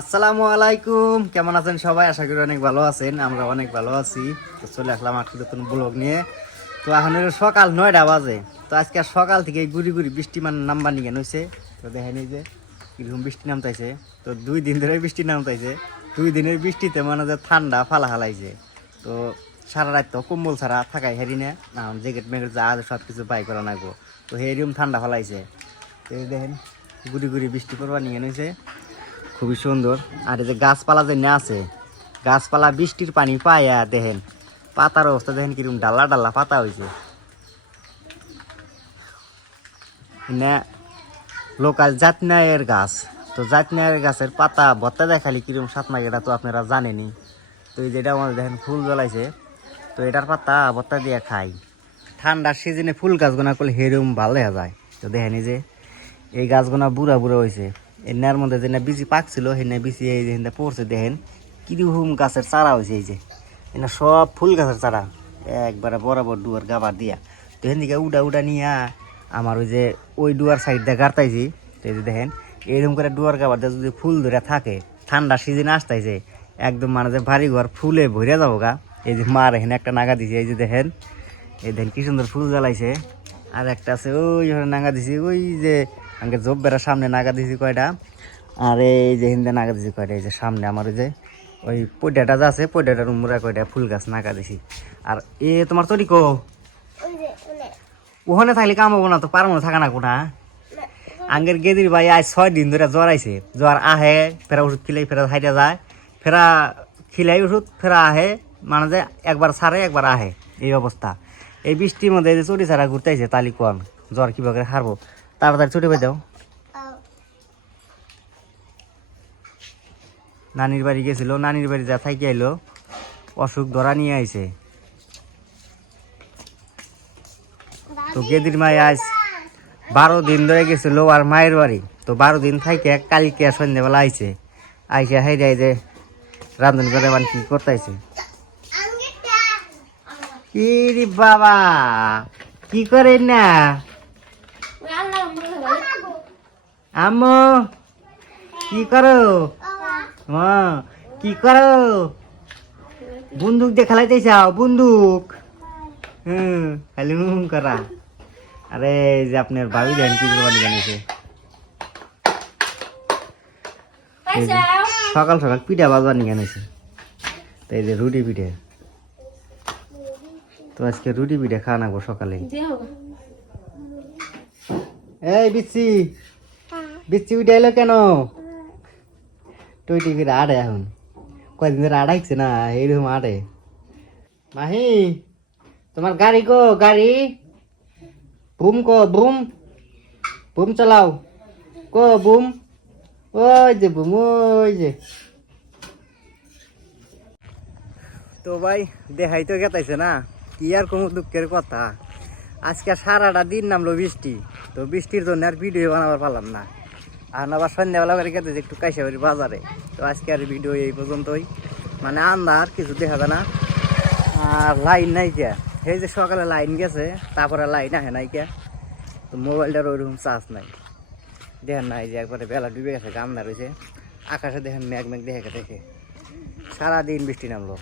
আসসালামু আলাইকুম। কেমন আছেন সবাই? আশা করি অনেক ভালো আছেন। আমরা অনেক ভালো আছি। তো চলে আসলাম আর নতুন ব্লগ নিয়ে। তো এখন সকাল নয়টা বাজে। তো আজকে সকাল থেকে গুড়ি গুড়ি বৃষ্টি মানে নাম্বার নিয়ে নইছে তো দেখেনি যে কীরকম বৃষ্টি নামতাইছে। তো দুই দিন ধরে বৃষ্টি নামতাইছে। দুই দিনের বৃষ্টিতে মানে যে ঠান্ডা ফালা হালাইছে। তো সারা রাত তো কম্বল ছাড়া থাকাই হেরি না। জ্যাকেট ম্যাকেট যা আছে সব কিছু বাই করা নাগবো তো হেরিম ঠান্ডা ফালাইছে। তো দেখেন, গুড়ি গুড়ি বৃষ্টি পড়বা নিয়ে নইছে খুবই সুন্দর। আর এই যে গাছপালা যে না আছে, গাছপালা বৃষ্টির পানি পায়া দেখেন, পাতার অবস্থা দেখেন কীরকম ডাল্লা ডাল্লা পাতা হয়েছে না লোকাল জাতনায়ের গাছ, তো জাতনায়ের গাছের পাতা ভত্তা দেখালি কীরকম সাত মাস এটা তো আপনারা জানেনি তো এই যেটা আমাদের দেখেন ফুল জ্বলাইছে, তো এটার পাতা ভত্তা দিয়ে খাই। ঠান্ডার সিজনে ফুল গাছগুনা করলে হেরম ভালো দেখা যায়। তো দেখেন যে, এই গাছগুনা বুড়া বুড়া হয়েছে এনার মধ্যে যে বিচি পাকছিল, হেনা বিচি এই যে হেনা পড়ছে দেখেন কীরকম গাছের চারা হয়েছে এই যে। এনে সব ফুল গাছের চারা, একবারে বরাবর ডুয়ার গাবার দিয়া। তো হেন দিকে উডা উডা নিয়া আমার ওই যে ওই ডুয়ার সাইড দিয়ে গাড়তাইছি, তো এই যে দেখেন, এরকম করে ডুয়ার গাবার দিয়ে যদি ফুল ধরে থাকে, ঠান্ডা সিজনে আসতাইছে, একদম মানে যে ভারী ঘর ফুলে ভরে যাব গা। এই যে মার এখানে একটা নাগা দিছে, এই যে দেখেন, এই দেখেন কি সুন্দর ফুল জ্বালাইছে। আর একটা আছে, ওই নাগা দিছি, ওই যে আমাকে জব বেড়ার সামনে নাগা দিছি কয়টা? আর এই যে হিন্দে নাগা দিছি কয়টা? এই যে সামনে আমার ওই যে, ওই পয়ডাটা যা আছে, পয়ডাটার উমরা কয়টা? ফুল গাছ নাগা দিছি। আর এ তোমার তরি কো ওখানে থাকলে কাম হব না, তো পারব না থাকা না কোনা আঙ্গের গেদির ভাই আজ ছয় দিন ধরে জ্বর আইছে। জ্বর আহে, ফেরা ওষুধ খিলাই ফেরা হাইটা যায়। ফেরা খিলাই ওষুধ, ফেরা আহে মানে যে একবার সারে একবার আহে। এই অবস্থা। এই বৃষ্টির মধ্যে চটি ছাড়া ঘুরতে আইছে তালি কোন জ্বর কীভাবে হারবো। তাড়াতাড়ি ছুটি পেয়ে যাও। নানির বাড়ি গেছিল নানির বাড়ি যা থাকি আইলো অসুখ ধরা নিয়ে আইছে। তো গেদির মাই আজ বারো দিন ধরে গেছিল আর মায়ের বাড়ি তো বারো দিন থাইকে কালকে সন্ধ্যেবেলা আইছে। আইসে হাই যাই যে রান্ধন করে মানে কি করতেছে কি বাবা কি করে না? আম্মু কি করো? মা কি করো? বন্দুক দিয়ে খেলাইতে চাও? বন্দুক? হুম খালি হুম করা। আরে যে আপনার ভাবি দেন কি জানিয়েছে সকাল সকাল পিঠা বাজার নিয়ে এনেছে। তো এই যে রুটি পিঠে। তো আজকে রুটি পিঠে খাওয়া নাকবো সকালে। এই বিচ্ছি। বিচ্ছি উঠে এলো কেন? টুইটি করে আড়ে এখন। কয়দিন ধরে আড়াইছে না, এইরকম আড়ে। মাহি, তোমার গাড়ি গো গাড়ি? বুম কো, বুম। বুম চালাও। কো, বুম। ওই যে বুম, ওই যে। তো ভাই দেখাই তো গেতাইছে না, কি আর কোনো দুঃখের কথা। আজকে সারাটা দিন নামলো বৃষ্টি, তো বৃষ্টির জন্য আর ভিডিও বানাবার পারলাম না। আর আবার সন্ধ্যাবেলা করে গেছে একটু কাইসাবাড়ি বাজারে। তো আজকে আর ভিডিও এই পর্যন্তই। মানে আন্দার কিছু দেখা যায় না। আর লাইন নাই কে? এই যে সকালে লাইন গেছে, তারপরে লাইন আহে নাই কে? তো মোবাইলটার ওইরকম চার্জ নাই। দেখেন না, এই যে একবারে বেলা ডুবে গেছে গামনা রয়েছে। আকাশে দেখেন মেঘ মেঘ দেখে দেখে। সারাদিন বৃষ্টি নামলো।